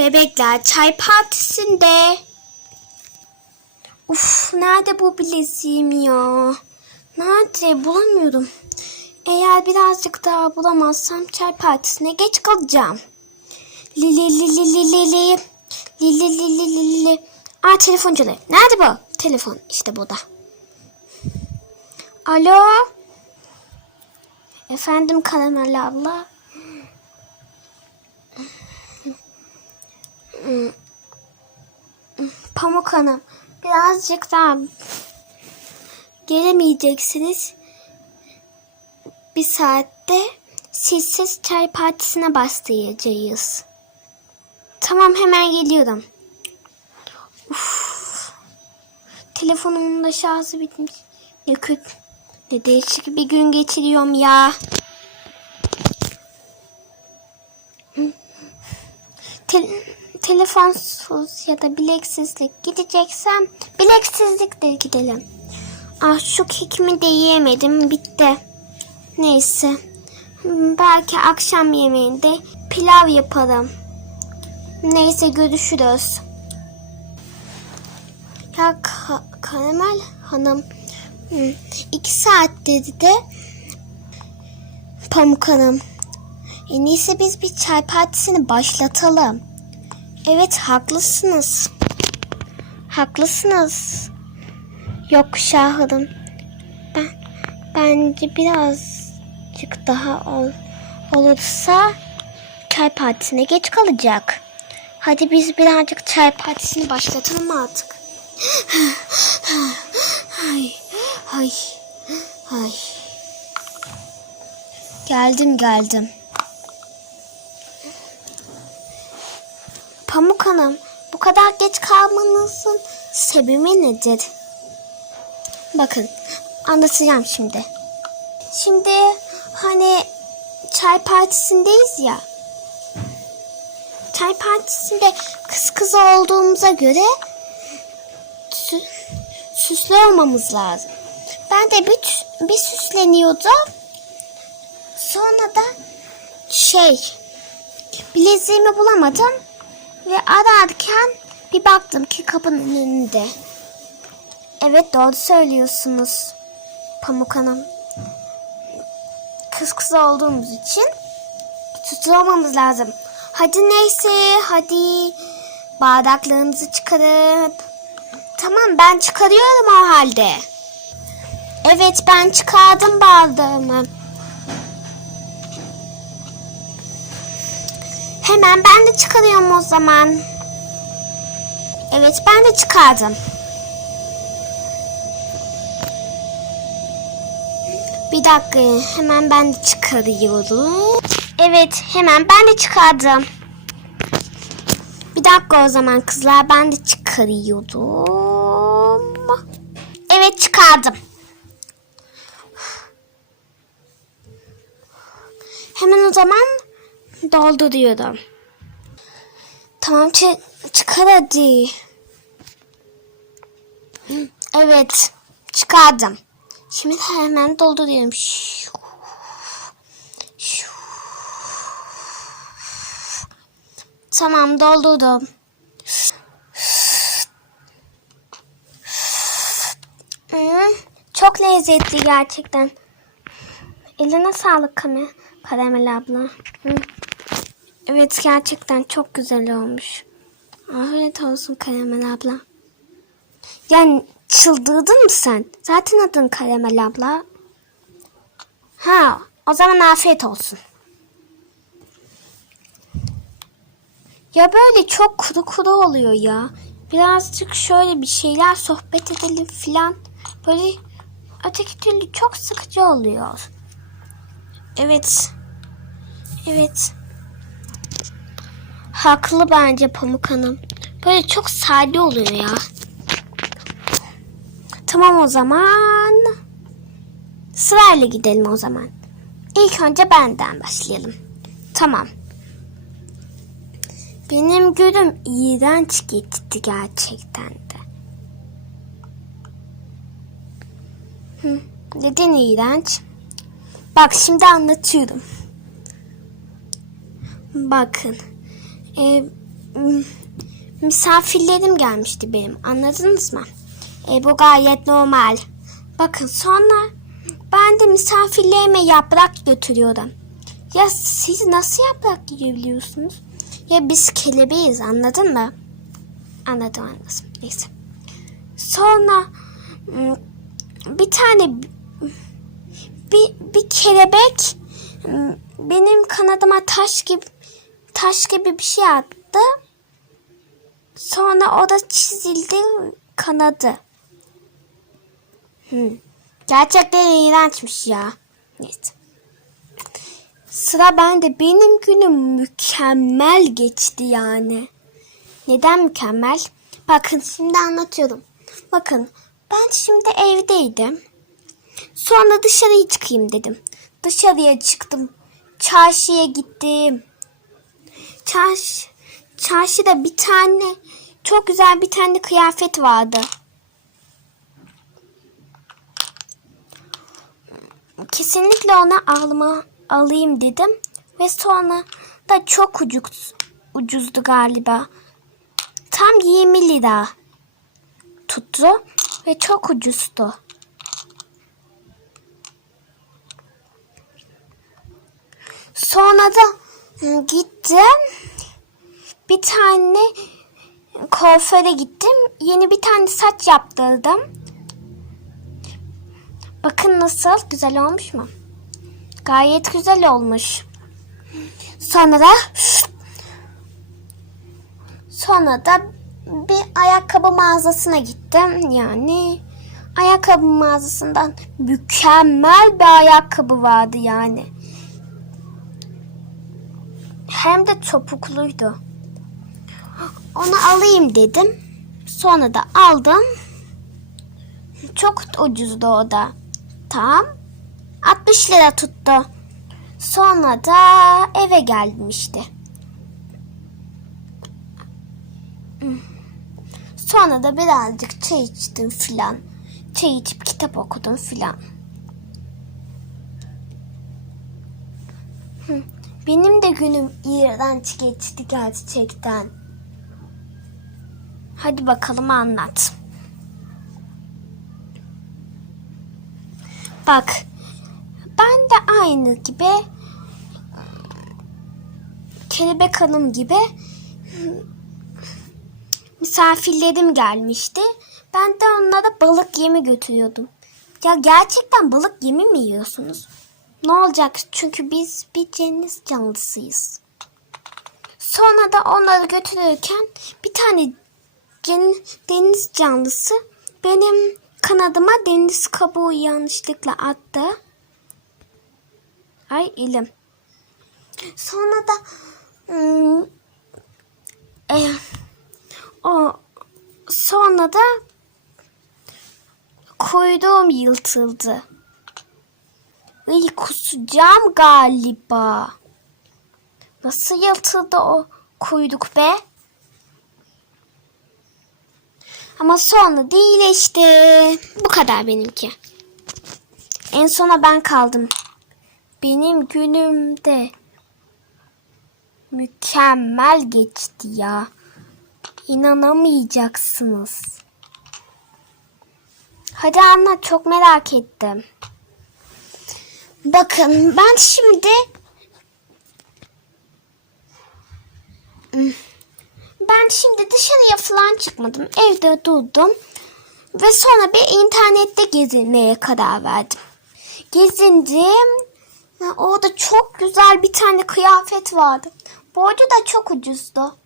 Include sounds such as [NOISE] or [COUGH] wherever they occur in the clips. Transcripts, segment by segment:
Bebekler çay partisinde. Uf nerede bu bileziğim ya? Nerede bulamıyorum. Eğer birazcık daha bulamazsam çay partisine geç kalacağım. Li li li li li li li. Li li li li li li li. Aa telefon çalıyor. Nerede bu? Telefon işte burada. Alo. Efendim Karamel abla. Pamuk Hanım birazcık daha gelemeyeceksiniz. Bir saatte sessiz çay partisine başlayacağız. Tamam hemen geliyorum. Uf. Telefonumun da şarjı bitmiş. Ne kötü. Ne değişik bir gün geçiriyorum ya. Te- telefonsuz ya da bileksizlik gideceksem bileksizlikle gidelim. Ah şu kekimi de yiyemedim bitti. Neyse. Belki akşam yemeğinde pilav yaparım. Neyse görüşürüz. Ya Ka- Karamel Hanım iki saat dedi de Pamuk Hanım. En iyisi biz bir çay partisini başlatalım. Evet haklısınız. Haklısınız. Yok Şahırım. Ben bence birazcık daha ol, olursa çay partisine geç kalacak. Hadi biz birazcık çay partisini başlatalım artık. ay, ay, ay. Geldim geldim. Pamuk Hanım, bu kadar geç kalmanızın sebebi nedir? Bakın, anlatacağım şimdi. Şimdi hani çay partisindeyiz ya. Çay partisinde kız kız olduğumuza göre sü- süslü olmamız lazım. Ben de bir, bir süsleniyordum. Sonra da şey bileziğimi bulamadım ve ararken bir baktım ki kapının önünde. Evet doğru söylüyorsunuz Pamuk Hanım. Kız kız olduğumuz için tutulamamız lazım. Hadi neyse hadi bardaklarınızı çıkarıp. Tamam ben çıkarıyorum o halde. Evet ben çıkardım bardağımı. Hemen ben de çıkarıyorum o zaman. Evet ben de çıkardım. Bir dakika hemen ben de çıkarıyorum. Evet hemen ben de çıkardım. Bir dakika o zaman kızlar ben de çıkarıyordum. Evet çıkardım. Hemen o zaman dolduruyorum. Tamam çı- çıkar hadi. Evet çıkardım. Şimdi hemen dolduruyorum. Tamam doldurdum. Çok lezzetli gerçekten. Eline sağlık Karamel abla. Hı. Evet gerçekten çok güzel olmuş. Afiyet olsun Karamel abla. Yani çıldırdın mı sen? Zaten adın Karamel abla. Ha o zaman afiyet olsun. Ya böyle çok kuru kuru oluyor ya. Birazcık şöyle bir şeyler sohbet edelim filan. Böyle öteki türlü çok sıkıcı oluyor. Evet. Evet. Haklı bence Pamuk Hanım. Böyle çok sade oluyor ya. Tamam o zaman. Sırayla gidelim o zaman. İlk önce benden başlayalım. Tamam. Benim gülüm iğrenç gitti gerçekten de. Hı, neden iğrenç? Bak şimdi anlatıyorum. Bakın. E, misafirlerim gelmişti benim. Anladınız mı? E, bu gayet normal. Bakın sonra ben de misafirlerime yaprak götürüyorum. Ya siz nasıl yaprak yiyebiliyorsunuz? Ya biz kelebeğiz anladın mı? Anladım anladım. Neyse. Sonra m, bir tane bir, bir kelebek m, benim kanadıma taş gibi taş gibi bir şey attı. Sonra o da çizildi kanadı. Hı. Gerçekten iğrençmiş ya. Neyse. Sıra bende. Benim günüm mükemmel geçti yani. Neden mükemmel? Bakın şimdi anlatıyorum. Bakın ben şimdi evdeydim. Sonra dışarıya çıkayım dedim. Dışarıya çıktım. Çarşıya gittim. Çarş, çarşıda bir tane çok güzel bir tane kıyafet vardı. Kesinlikle ona alma alayım dedim ve sonra da çok ucuz ucuzdu galiba. Tam 20 lira tuttu ve çok ucuzdu. Sonra da gittim. Bir tane kuaföre gittim. Yeni bir tane saç yaptırdım. Bakın nasıl güzel olmuş mu? Gayet güzel olmuş. Sonra sonra da bir ayakkabı mağazasına gittim. Yani ayakkabı mağazasından mükemmel bir ayakkabı vardı yani. Hem de topukluydu. Onu alayım dedim. Sonra da aldım. Çok ucuzdu o da. Tam 60 lira tuttu. Sonra da eve geldim işte. Sonra da birazcık çay içtim filan. Çay içip kitap okudum filan. Benim de günüm iğrenç geçti gerçekten. Hadi bakalım anlat. Bak ben de aynı gibi kelebek hanım gibi misafirlerim gelmişti. Ben de onlara balık yemi götürüyordum. Ya gerçekten balık yemi mi yiyorsunuz? Ne olacak? Çünkü biz bir deniz canlısıyız. Sonra da onları götürürken bir tane deniz canlısı benim kanadıma deniz kabuğu yanlışlıkla attı. Ay elim. Sonra da ım, e, o sonra da kuyruğum yırtıldı. Ay kusacağım galiba. Nasıl yırtıldı o kuyruk be? Ama sonra değil işte. Bu kadar benimki. En sona ben kaldım. Benim günümde mükemmel geçti ya. İnanamayacaksınız. Hadi anlat çok merak ettim. Bakın ben şimdi ben şimdi dışarıya falan çıkmadım. Evde durdum. Ve sonra bir internette gezinmeye karar verdim. Gezindim. Orada çok güzel bir tane kıyafet vardı. Borcu da çok ucuzdu.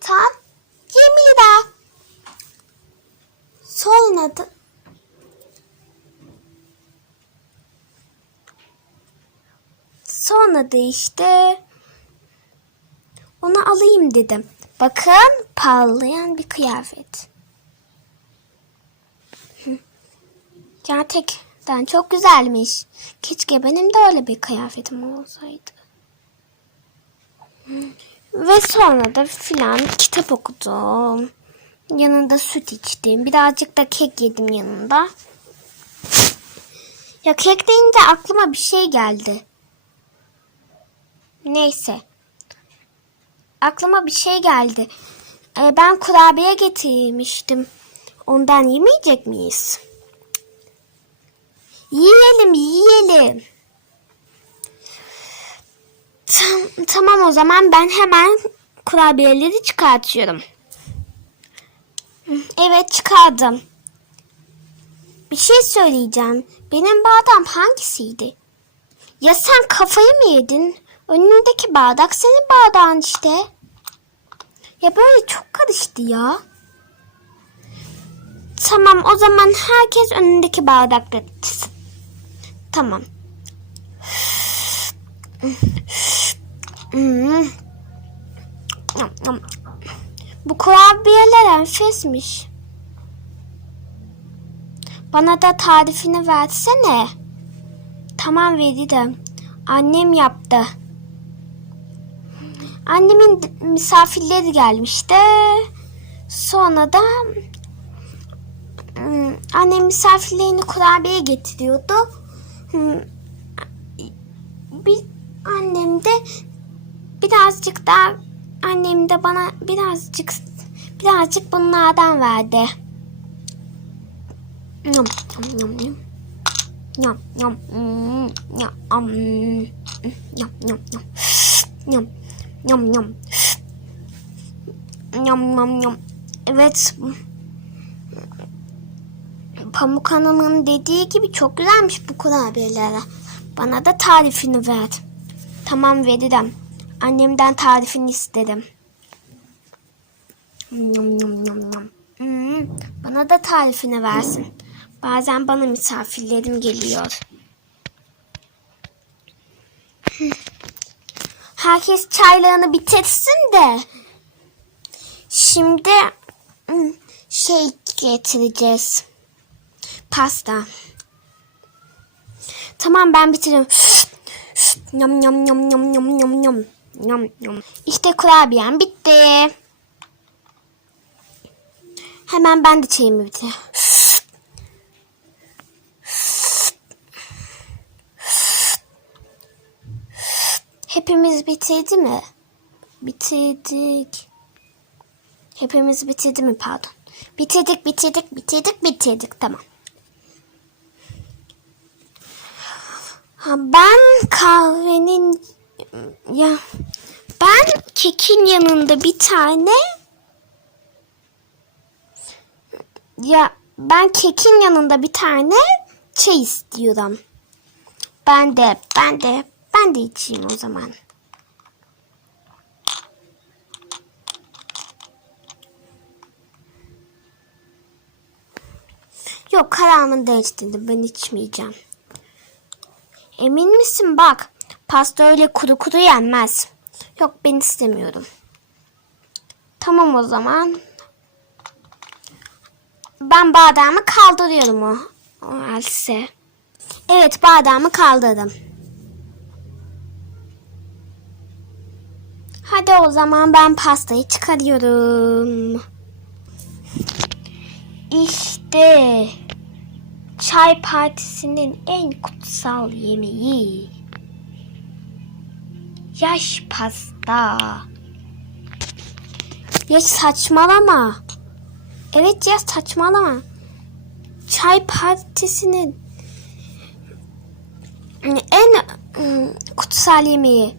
Tam 20 lira. Sonra da Sonra da işte onu alayım dedim. Bakın parlayan bir kıyafet. Gerçekten çok güzelmiş. Keşke benim de öyle bir kıyafetim olsaydı. Ve sonra da filan kitap okudum. Yanında süt içtim. Birazcık da kek yedim yanında. Ya kek deyince aklıma bir şey geldi. Neyse. aklıma bir şey geldi. Ee, ben kurabiye getirmiştim. Ondan yemeyecek miyiz? Yiyelim, yiyelim. Tam, tamam o zaman ben hemen kurabiyeleri çıkartıyorum. Evet çıkardım. Bir şey söyleyeceğim. Benim bardağım hangisiydi? Ya sen kafayı mı yedin? Önündeki bardak senin bardağın işte. Ya böyle çok karıştı ya. Tamam o zaman herkes önündeki bardakta içsin. Tamam. Bu kurabiyeler enfesmiş. Bana da tarifini versene. Tamam veririm. Annem yaptı. Annemin misafirleri gelmişti. Sonra da hmm, annem misafirlerini kurabiye getiriyordu. Hmm, Bir annem de birazcık daha annem de bana birazcık birazcık bunlardan verdi. Yum yum yum yum. Yum yum yum yum yum yum yum yum yum yum yum yum. Evet. Pamuk Hanım'ın dediği gibi çok güzelmiş bu kurabiyeler. Bana da tarifini ver. Tamam veririm. Annemden tarifini istedim. Yum yum yum yum. Hmm, bana da tarifini versin. Bazen bana misafirlerim geliyor. Herkes çaylarını bitirsin de. Şimdi hmm, şey getireceğiz. Pasta. Tamam ben bitiririm. Yum [SNIFFS] yum yum yum yum yum yum. Yum yum. İşte kurabiyem bitti. Hemen ben de çayımı bitireyim. Hepimiz bitirdi mi? Bitirdik. Hepimiz bitirdi mi pardon. Bitirdik, bitirdik, bitirdik, bitirdik. Tamam. Ben kahvenin ya ben kekin yanında bir tane ya ben kekin yanında bir tane çay istiyorum. Ben de ben de ben de içeyim o zaman. Yok kararımı değiştirdim. Ben içmeyeceğim. Emin misin bak. Pasta öyle kuru kuru yenmez. Yok ben istemiyorum. Tamam o zaman. Ben bardağımı kaldırıyorum o, o halse. Evet bardağımı kaldırdım. Hadi o zaman ben pastayı çıkarıyorum. İşte çay partisinin en kutsal yemeği. Yaş pasta. Ya saçmalama. Evet ya saçmalama. Çay partisinin en ım, kutsal yemeği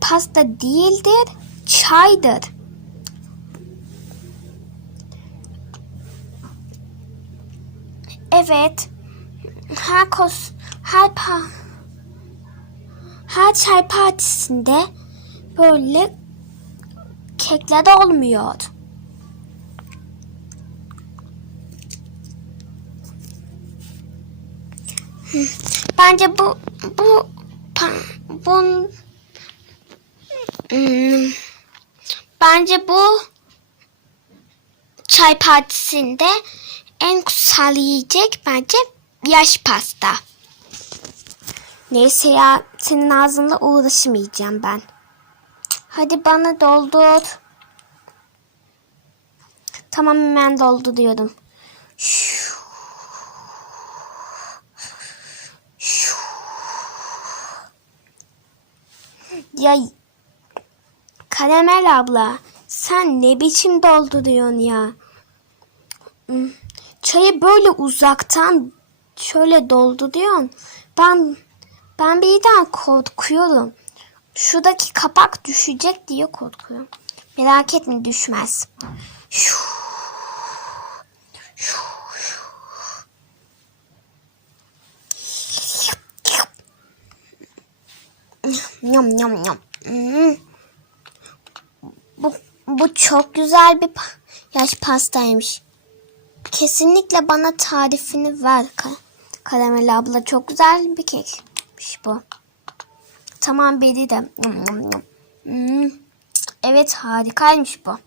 pasta değildir, çaydır. Evet. Her kos her pa her çay partisinde böyle kekler olmuyor. Bence bu bu bun Hmm. bence bu çay partisinde en kutsal yiyecek bence yaş pasta. Neyse ya senin ağzınla uğraşmayacağım ben. Hadi bana doldur. Tamam hemen dolduruyorum. Şu. Şu. Ya Karamel abla sen ne biçim dolduruyorsun ya? Çayı böyle uzaktan şöyle dolduruyorsun. Ben ben birden korkuyorum. Şuradaki kapak düşecek diye korkuyorum. Merak etme düşmez. Şu. Şu, şu. Yum yum yum. Hmm. Bu, bu çok güzel bir yaş pastaymış. Kesinlikle bana tarifini ver. Ka- Karamel abla çok güzel bir kekmiş bu. Tamam biri de. Hmm. Evet harikaymış bu.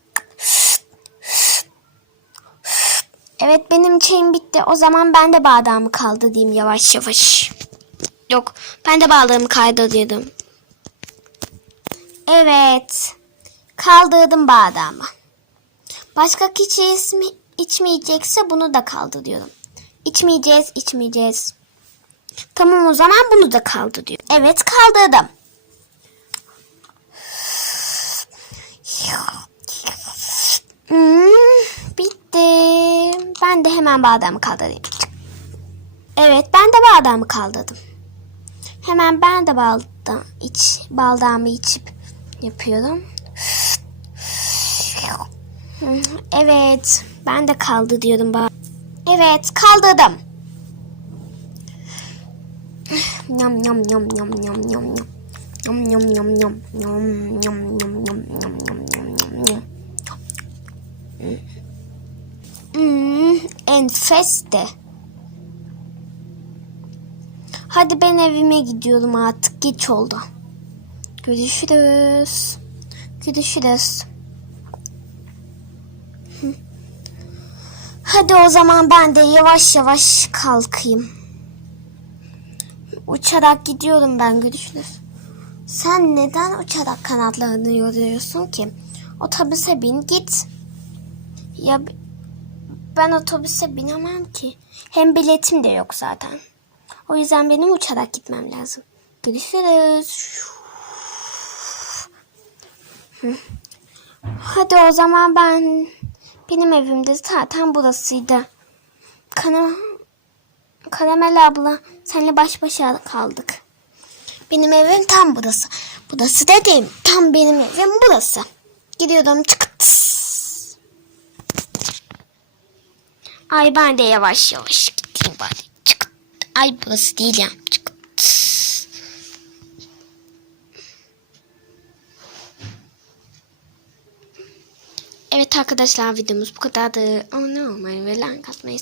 Evet benim çayım bitti. O zaman ben de bardağımı kaldırayım yavaş yavaş. Yok ben de bardağımı kaydırıyordum. Evet. Kaldırdım bardağımı. Başka kişi ismi içmeyecekse bunu da kaldırıyorum. İçmeyeceğiz, içmeyeceğiz. Tamam o zaman bunu da kaldırıyorum. Evet kaldırdım. Hmm, bitti. Ben de hemen bardağımı kaldırayım. Evet ben de bardağımı kaldırdım. Hemen ben de balda, iç, baldağımı içip yapıyorum. Evet ben de kaldı diyordum. Evet kaldırdım. Yum yum yum yum yum yum yum. Yum yum yum yum yum yum yum yum yum yum yum yum yum. Hmm, enfesti. Hadi ben evime gidiyorum artık. Geç oldu. Görüşürüz. Görüşürüz. Hadi o zaman ben de yavaş yavaş kalkayım. Uçarak gidiyorum ben görüşürüz. Sen neden uçarak kanatlarını yoruyorsun ki? Otobüse bin git. Ya ben otobüse binemem ki. Hem biletim de yok zaten. O yüzden benim uçarak gitmem lazım. Görüşürüz. Hadi o zaman ben benim evimde zaten burasıydı. Kana, Karamel abla seninle baş başa kaldık. Benim evim tam burası. Burası dediğim tam benim evim burası. Gidiyordum çıkıt. Ay ben de yavaş yavaş gideyim bari. Çıkıt. Ay burası değil ya. Çıkıt. Evet arkadaşlar videomuz bu kadardı. Abone olmayı ve like atmayı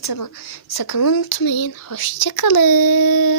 sakın unutmayın. Hoşçakalın.